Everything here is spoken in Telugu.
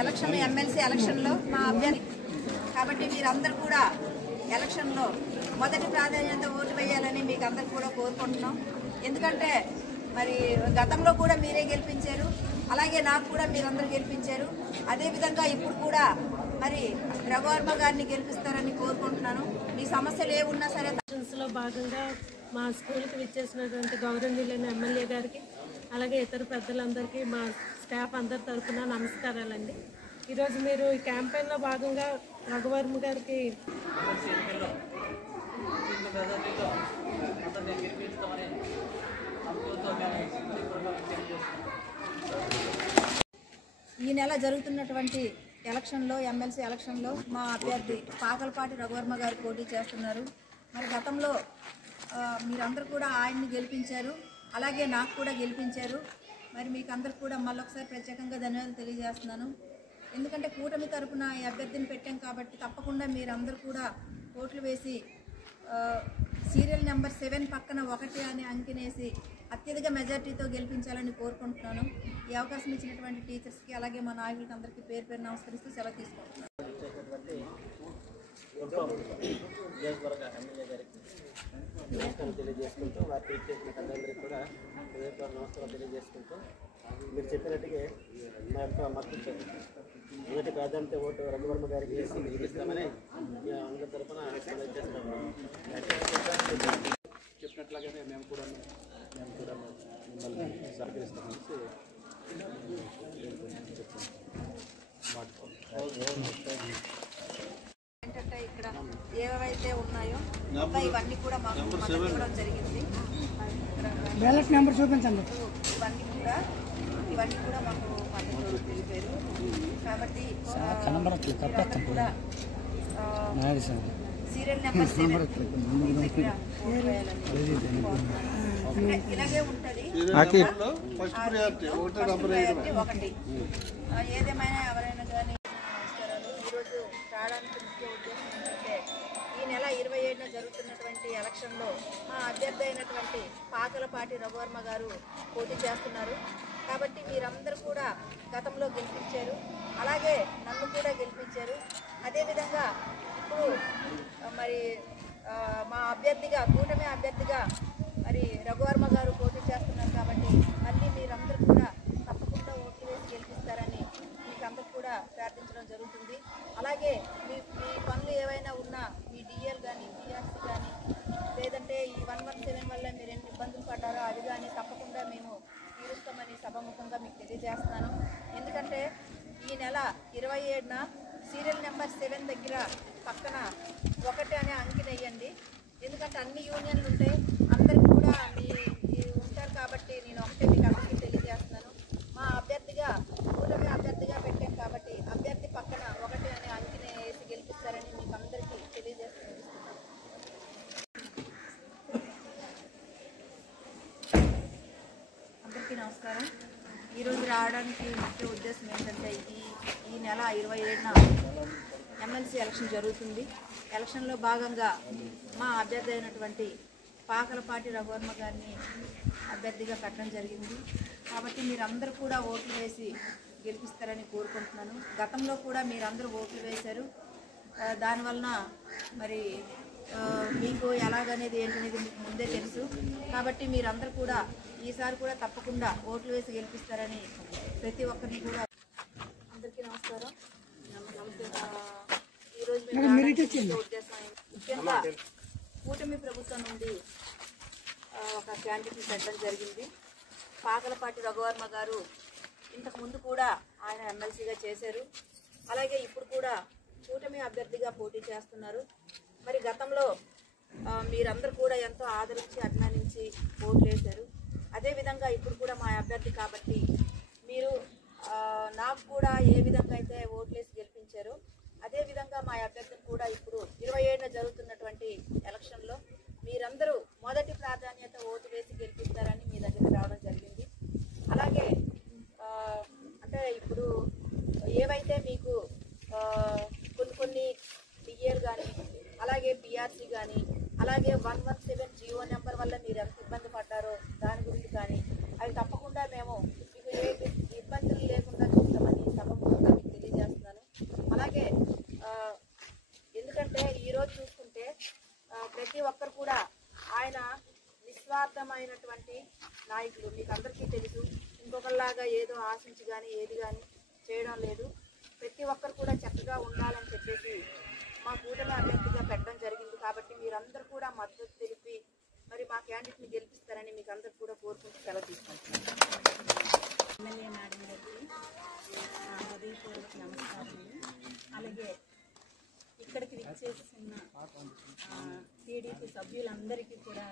ఎలక్షన్ ఎమ్మెల్సీ ఎలక్షన్లో మా అభ్యర్థి కాబట్టి మీరందరూ కూడా ఎలక్షన్లో మొదటి ప్రాధాన్యత ఓటు వేయాలని మీకు అందరు కూడా కోరుకుంటున్నాం. ఎందుకంటే మరి గతంలో కూడా మీరే గెలిపించారు, అలాగే నాకు కూడా మీరందరూ గెలిపించారు. అదేవిధంగా ఇప్పుడు కూడా మరి రఘువర్మ గారిని గెలిపిస్తారని కోరుకుంటున్నాను. మీ సమస్యలు ఏమున్నా సరే. లో భాగంగా మా స్కూల్కి విచ్చేసినటువంటి గౌరవనీయులైన ఎమ్మెల్యే గారికి అలాగే ఇతర పెద్దలందరికీ మా స్టాఫ్ అందరి తరఫున నమస్కారాలండి. ఈరోజు మీరు ఈ క్యాంపెయిన్లో భాగంగా రఘువర్మ గారికి ఈ నెల జరుగుతున్నటువంటి ఎలక్షన్లో ఎమ్మెల్సీ ఎలక్షన్లో మా అభ్యర్థి పాకలపాటి రఘువర్మ గారు పోటీ చేస్తున్నారు. మరి గతంలో మీరందరూ కూడా ఆయన్ని గెలిపించారు, అలాగే నాకు కూడా గెలిపించారు. మరి మీకు అందరు కూడా మళ్ళొకసారి ప్రత్యేకంగా ధన్యవాదాలు తెలియజేస్తున్నాను. ఎందుకంటే కూటమి తరపున ఈ అభ్యర్థిని పెట్టాం కాబట్టి తప్పకుండా మీరందరూ కూడా ఓట్లు వేసి సీరియల్ నెంబర్ 7 పక్కన 1 అని అంకెనేసి అత్యధిక మెజార్టీతో గెలిపించాలని కోరుకుంటున్నాను. ఈ అవకాశం ఇచ్చినటువంటి టీచర్స్కి అలాగే మా నాయకులకి అందరికీ పేరు పేరు నమస్కరిస్తూ సెలవు తీసుకుంటున్నాను. తెలియజేసుకుంటూ వారికి ఇచ్చేసిన అందరికీ కూడా నమస్కారం తెలియజేసుకుంటూ మీరు చెప్పినట్టుగా మా యొక్క మద్దతు మొదటి ప్రాధాన్యత ఓటు రఘువర్మ గారికి వేసి గెలిపిస్తామని అందరి తరఫున చెప్పినట్లాగానే మేము కూడా మిమ్మల్ని సహకరిస్తామని ఏంటంటే ఇక్కడ ఏవైతే ఉన్నాయో ఇవన్నీ కూడా మాకు ఇవ్వడం జరిగింది. బ్యాలెట్ నెంబర్ చూపించండి. ఇవన్నీ కూడా మాకు మద్దతు తెలిపారు. కాబట్టి కూడా సీరియల్ నెంబర్ 7 ఇలాగే ఉంటుంది. 1 ఏదేమైనా ఎవరైనా కానీ నమస్కారాలు. ఈరోజు రావడానికి ముఖ్య ఉద్దేశం ఏంటంటే ఈ నెల 27న జరుగుతున్నటువంటి ఎలక్షన్లో మా అభ్యర్థి అయినటువంటి పాకలపాటి రఘువర్మ గారు పోటీ చేస్తున్నారు. కాబట్టి మీరందరూ కూడా గతంలో గెలిపించారు, అలాగే నన్ను కూడా గెలిపించారు. అదేవిధంగా ఇప్పుడు మరి మా అభ్యర్థిగా కూటమి అభ్యర్థిగా మరి రఘువర్మ గారు పోటీ చేస్తున్నారు. కాబట్టి మళ్ళీ మీరందరూ కూడా తప్పకుండా ఓట్లు వేసి గెలిపిస్తారని మీకు అందరూ కూడా ప్రార్థించడం జరుగుతుంది. అలాగే మీ పనులు ఏవైనా ఉన్నా మీ డిఎల్ కానీ పిఆర్సీ కానీ లేదంటే ఈ 117 వల్ల మీరు ఎన్ని ఇబ్బందులు పడ్డారో అది కానీ తప్పకుండా మేము తీరుస్తామని సభాముఖంగా మీకు తెలియజేస్తున్నాను. ఎందుకంటే ఈ నెల 27న సీరియల్ నెంబర్ 7 దగ్గర పక్కన 1 అనే అంకెనేయండి. ఎందుకంటే అన్ని యూనియన్లు ఉంటాయి, అందరికీ కూడా ఉంటారు. కాబట్టి నేను ఒకటే మీకు అందరికీ తెలియజేస్తున్నాను. మా అభ్యర్థిగా కూటమి అభ్యర్థిగా పెట్టాను కాబట్టి అభ్యర్థి పక్కన 1 అనే అంకెని వేసి గెలిపిస్తారని మీకు అందరికీ తెలియజేస్తున్నాను. అందరికీ నమస్కారం. ఈరోజు రావడానికి ముఖ్య ఉద్దేశం ఏంటంటే ఈ నెల 27న ఎమ్మెల్సీ ఎలక్షన్ జరుగుతుంది. ఎలక్షన్లో భాగంగా మా అభ్యర్థి అయినటువంటి పాకలపాటి రఘువర్మ గారిని అభ్యర్థిగా పెట్టడం జరిగింది. కాబట్టి మీరందరూ కూడా ఓట్లు వేసి గెలిపిస్తారని కోరుకుంటున్నాను. గతంలో కూడా మీరందరూ ఓట్లు వేశారు, దానివలన మరి మీకు ఎలాగనేది ఏంటనేది మీకు ముందే తెలుసు. కాబట్టి మీరందరూ కూడా ఈసారి కూడా తప్పకుండా ఓట్లు వేసి గెలిపిస్తారని ప్రతి ఒక్కరిని కూడా. అందరికీ నమస్కారం. ఈరోజు ఉద్దేశం ముఖ్యంగా కూటమి ప్రభుత్వం నుండి ఒక క్యాండిడేట్ పెట్టడం జరిగింది. పాకలపాటి రఘువర్మ గారు ఇంతకుముందు కూడా ఆయన ఎమ్మెల్సీగా చేశారు, అలాగే ఇప్పుడు కూడా కూటమి అభ్యర్థిగా పోటీ చేస్తున్నారు. మరి గతంలో మీరందరూ కూడా ఎంతో ఆదరించి అభిమానించి ఓట్లు వేశారు. అదేవిధంగా ఇప్పుడు కూడా మా అభ్యర్థి కాబట్టి మీరు నాకు కూడా ఏ విధంగా అయితే ఓట్లు వేసి గెలిపించారో అదేవిధంగా మా అభ్యర్థిని కూడా ఇప్పుడు 27న జరుగుతున్నటువంటి ఎలక్షన్లో మీరందరూ మొదటి ప్రాధాన్యత ఓటు వేసి గెలిపిస్తారని మీ దగ్గరికి రావడం జరిగింది. అలాగే అంటే ఇప్పుడు ఏవైతే మీకు కొన్ని డిఏలు కానీ అలాగే పిఆర్సీ కానీ అలాగే 117 జియో నెంబర్ వల్ల మీరు ఎంత ఇబ్బంది పడ్డారో దాని గురించి కానీ అవి తప్పకుండా మేము మీకు ఏ ఇబ్బందులు లేకుండా చూస్తామని నిస్వార్థమైనటువంటి నాయకులు. మీకు అందరికీ తెలుసు, ఇంకొకరిలాగా ఏదో ఆశించి కానీ ఏది కానీ చేయడం లేదు. ప్రతి ఒక్కరు కూడా చక్కగా ఉండాలని చెప్పేసి మా కూటమి అభ్యర్థిగా పెట్టడం జరిగింది. కాబట్టి మీరందరూ కూడా మద్దతు తెలిపి మరి మా క్యాండిడేట్ని గెలిపిస్తారని మీకు అందరు కూడా కోరుకుంటూ సెలవు తీసుకుంటున్నాను. ఎమ్మెల్యే మేడం గారికి నా హృదయపూర్వక నమస్కారాలు. అలాగే ఇక్కడికి విచ్చేస్తున్న టీడీపీ సభ్యులందరికీ కూడా